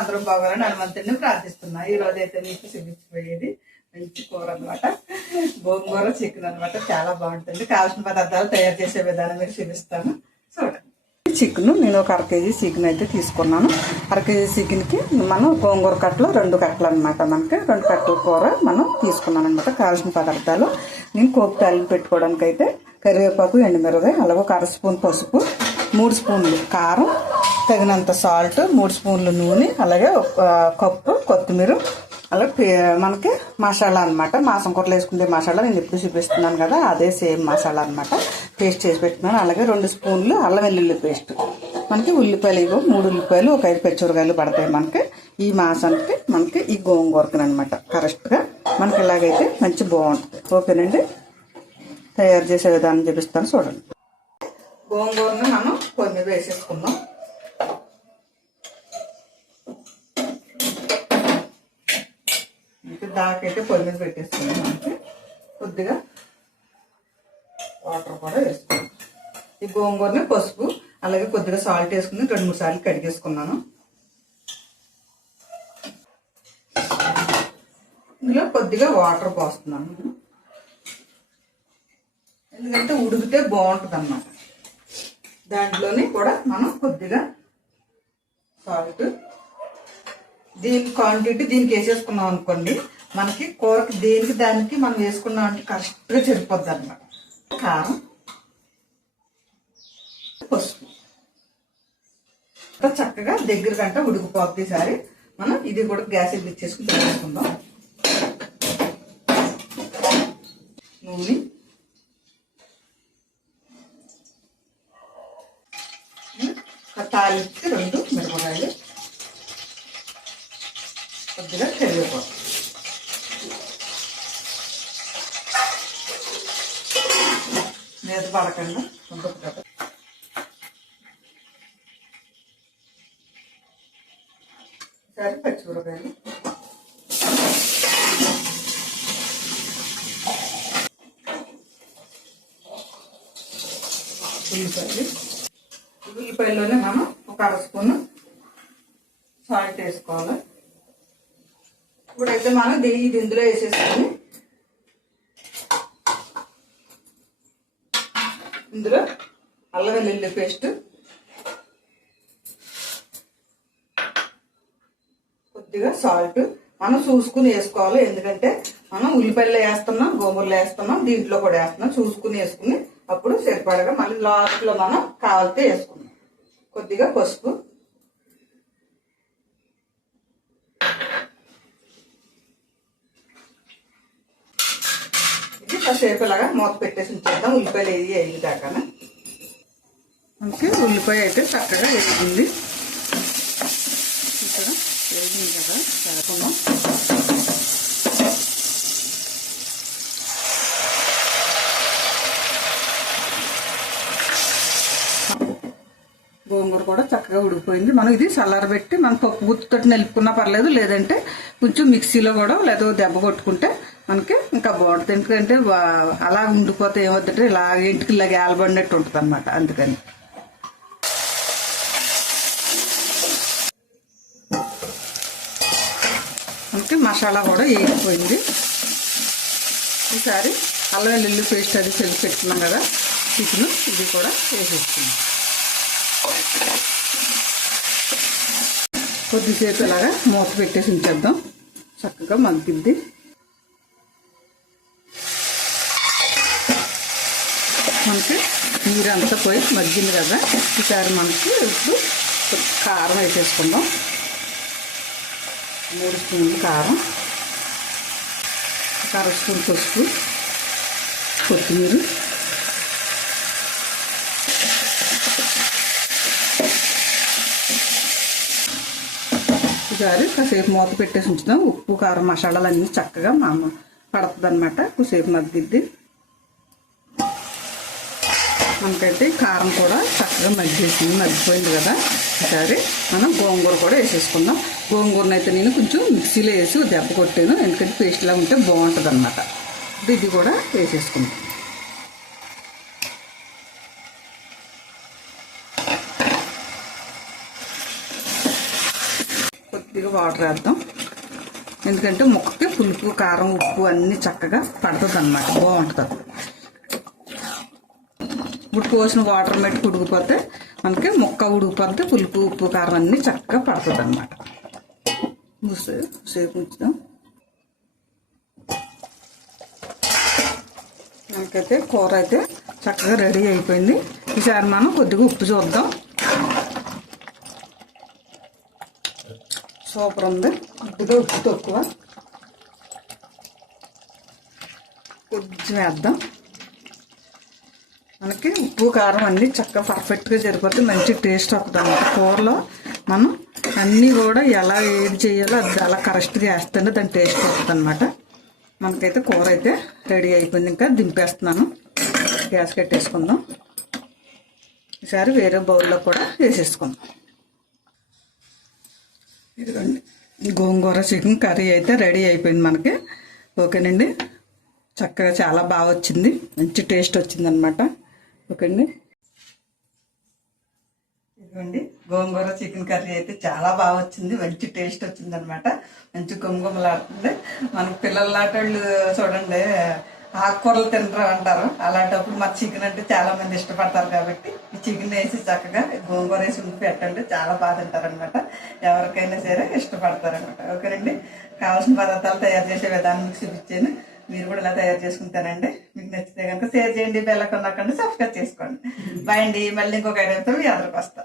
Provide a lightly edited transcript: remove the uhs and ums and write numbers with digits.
అందరం బాగోవాలని హనుమంతుడిని ప్రార్థిస్తున్నా. ఈ రోజు అయితే మీకు చూపించిపోయేది మంచి కూర అనమాట, గోంగూర చికెన్ అనమాట. చాలా బాగుంటుంది. కావాల్సిన పదార్థాలు తయారు చేసే విధానం మీరు చూపిస్తాను, చూడండి. చికెన్ నేను ఒక 1/2 కేజీ చికెన్ అయితే తీసుకున్నాను. 1/2 కేజీ చికెన్కి మనం గోంగూర కట్టలు 2 కట్టలు అనమాట. మనకి 2 కట్టల కూర మనం తీసుకున్నాను అనమాట. కావాల్సిన పదార్థాలు నేను కోపు తాలింపు పెట్టుకోవడానికి అయితే కరివేపాకు, ఎండుమిరపకాయ, అలాగే 1/2 స్పూన్ పసుపు, 3 స్పూన్లు కారం, తగినంత సాల్ట్, 3 స్పూన్లు నూనె, అలాగే 1 కప్పు కొత్తిమీర, అలాగే మనకి మసాలా అనమాట. మాసం కూరలు వేసుకునే మసాలా నేను ఎప్పుడు చూపిస్తున్నాను కదా, అదే సేమ్ మసాలా అనమాట. పేస్ట్ చేసి పెట్టుకున్నాను. అలాగే 2 స్పూన్లు అల్లం వెల్లుల్లి పేస్ట్. మనకి ఉల్లిపాయలు ఇగో 3 ఉల్లిపాయలు, 1 5 పచ్చిమిరపకాయలు పడతాయి మనకి ఈ మాసానికి. మనకి ఈ గోంగూరకి అనమాట కరెక్ట్గా మనకి ఇలాగైతే మంచి బాగుంటుంది. ఓకేనండి, తయారు చేసే విధానం చూపిస్తాను, చూడండి. గోంగూరని మనం పొయ్యి మీద వేసేసుకుందాం. దాకైతే పొయ్యి మీద పెట్టేసుకున్నాం. మనకి కొద్దిగా వాటర్ కూడా వేసుకున్నాం. ఈ గోంగూరని పసుపు అలాగే కొద్దిగా సాల్ట్ వేసుకుని 2-3 సార్లు కడిగేసుకున్నాను. ఇందులో కొద్దిగా వాటర్ పోస్తున్నాను, ఎందుకంటే ఉడికితే బాగుంటుంది అన్నమాట. దాంట్లోని కూడా మనం కొద్దిగా సాల్ట్, దీని క్వాంటిటీ దీనికి వేసేసుకున్నాం అనుకోండి, మనకి కూరకి దేనికి దానికి మనం వేసుకున్నాం అంటే కరెక్ట్గా సరిపోద్ది అనమాట. కారం, పసుపు చక్కగా దగ్గర కంటే ఉడికిపోద్ది. ఈసారి మనం ఇది కూడా గ్యాస్ ఇచ్చేసుకుని తీసుకుందాం. నూనె, తాలించి 2 మిరపకాయలు, కొద్దిగా కరివేపాకు, మీద పడకుండా సరే పచ్చిమిరపకాయలు, ఉల్లిపాయల్లోనే మనం 1/2 స్పూన్ సాల్ట్ వేసుకోవాలి. ఇప్పుడైతే మనం ఇది ఇందులో వేసేసుకొని ఇందులో అల్లం వెల్లుల్లి పేస్ట్, కొద్దిగా సాల్ట్ మనం చూసుకుని వేసుకోవాలి. ఎందుకంటే మనం ఉల్లిపాయలు వేస్తున్నాం, గోంగూరలో వేస్తున్నాం, దీంట్లో కూడా వేస్తున్నాం. చూసుకుని వేసుకుని అప్పుడు సరిపడగా మళ్ళీ లాస్ట్లో మనం కావాలితే వేసుకున్నాం. కొద్దిగా పసుపు, ఇది కాసేపు ఇలాగా మూత పెట్టేసి ఉంచేద్దాం. ఉల్లిపాయలు ఏది అయ్యి దాకా మనకి ఉల్లిపాయ అయితే చక్కగా వేసుకుంది. ఇక్కడ వేసింది కదా చేరుకున్నాం. గోంగూర కూడా చక్కగా ఉడికిపోయింది. మనం ఇది చల్లారబెట్టి మనం పప్పు గుత్తుతో నిలుపుకున్నా పర్లేదు, లేదంటే కొంచెం మిక్సీలో కూడా లేదా దెబ్బ కొట్టుకుంటే మనకి ఇంకా బాగుంటుంది. ఎందుకంటే అలా ఉండిపోతే ఏమవుతుందంటే ఇలా ఇంటికి ఇలాగ ఏలబడినట్టు ఉంటుంది అన్నమాట. అందుకని మనకి మసాలా కూడా వేగిపోయింది. ఈసారి అల్లం వెల్లుల్లి పేస్ట్ అది కలిపి పెట్టుకున్నాం కదా చికెన్, ఇది కూడా వేసేసుకున్నాం. కొద్దిసేపు ఇలాగా మూత పెట్టేసి ఉంచేద్దాం, చక్కగా మగ్గిద్ది. మనకి నీరంతా పోయి మగ్గింది కదా, ఈసారి మనకి ఇప్పుడు కారం వేసేసుకుందాం. 3 స్పూన్లు కారం, 1/2 స్పూన్ పసుపు, కొత్తిమీర, ఈసారి కాసేపు మూత పెట్టేసి ఉంచుదాం. ఉప్పు కారం మసాలాలు అన్నీ చక్కగా పడుతుంది అనమాట. కొద్దిసేపు మగ్గిద్ది. మనకైతే కారం కూడా చక్కగా మగ్గిపోయింది కదా. ఈసారి మనం గోంగూర కూడా వేసేసుకుందాం. గోంగూరను అయితే నేను కొంచెం మిక్సీలో వేసి దెబ్బ కొట్టాను, ఎందుకంటే పేస్ట్లా ఉంటే బాగుంటుంది అనమాట. ఇది కూడా వేసేసుకుందాం. ఇదిగో వాటర్ వేద్దాం, ఎందుకంటే ముక్కకి పులుపు కారం ఉప్పు అన్నీ చక్కగా పడుతుంది అన్నమాట, బాగుంటుంది. ఇప్పుడు పోసిన వాటర్ మెట్టి ఉడికిపోతే మనకి ముక్క ఉడికిపోతే పులుపు ఉప్పు కారం అన్నీ చక్కగా పడుతుంది అన్నమాట. సేపు ఉంచుదాం. మనకైతే కూర అయితే చక్కగా రెడీ అయిపోయింది. ఈసారి మనం కొద్దిగా ఉప్పు చూద్దాం. సూపర్ ఉంది. కొద్దిగా ఉప్పు తక్కువ, కొంచెం వేద్దాం. మనకి ఉప్పు కారం అన్నీ చక్కగా పర్ఫెక్ట్గా సరిపోతే మంచి టేస్ట్ వస్తుంది అన్నమాట. కూరలో మనం అన్నీ కూడా ఎలా ఏది చేయాలో అది అలా కరెక్ట్గా వేస్తేనే దాని టేస్ట్ వస్తుంది అన్నమాట. మనకైతే కూర అయితే రెడీ అయిపోయింది. ఇంకా దింపేస్తున్నాను, గ్యాస్ కట్టేసుకుందాం. ఈసారి వేరే బౌల్లో కూడా వేసేసుకుందాం. ఇదిగోండి, గోంగూర చికెన్ కర్రీ అయితే రెడీ అయిపోయింది మనకి. ఓకేనండి, చక్కగా చాలా బాగా వచ్చింది, మంచి టేస్ట్ వచ్చింది అనమాట. ఓకే అండి, ఇదిగోండి గోంగూర చికెన్ కర్రీ అయితే చాలా బాగా వచ్చింది, మంచి టేస్ట్ వచ్చింది అనమాట. మంచి గుమగుమలాడుతుంది. మనకి పిల్లల లాంటి చూడండి ఆకుకూరలు తినరు అంటారు, అలాంటప్పుడు మా చికెన్ అంటే చాలా మంది ఇష్టపడతారు. కాబట్టి ఈ చికెన్ వేసి చక్కగా గోంగూర వేసి ఉండి పెట్టండి, చాలా బాగా తింటారు అనమాట. ఎవరికైనా సరే ఇష్టపడతారు అనమాట. ఓకేనండి, కావాల్సిన పదార్థాలు తయారు చేసే విధానం మీకు చూపించాను. మీరు కూడా ఇలా తయారు చేసుకుంటానండి. మీకు నచ్చితే కనుక షేర్ చేయండి, బెల్ ఐకాన్ నొక్కండి, సబ్స్క్రైబ్ చేసుకోండి. బాయ్ అండి, మళ్ళీ ఇంకొక ఐడియాతో మీ అందరికి వస్తా.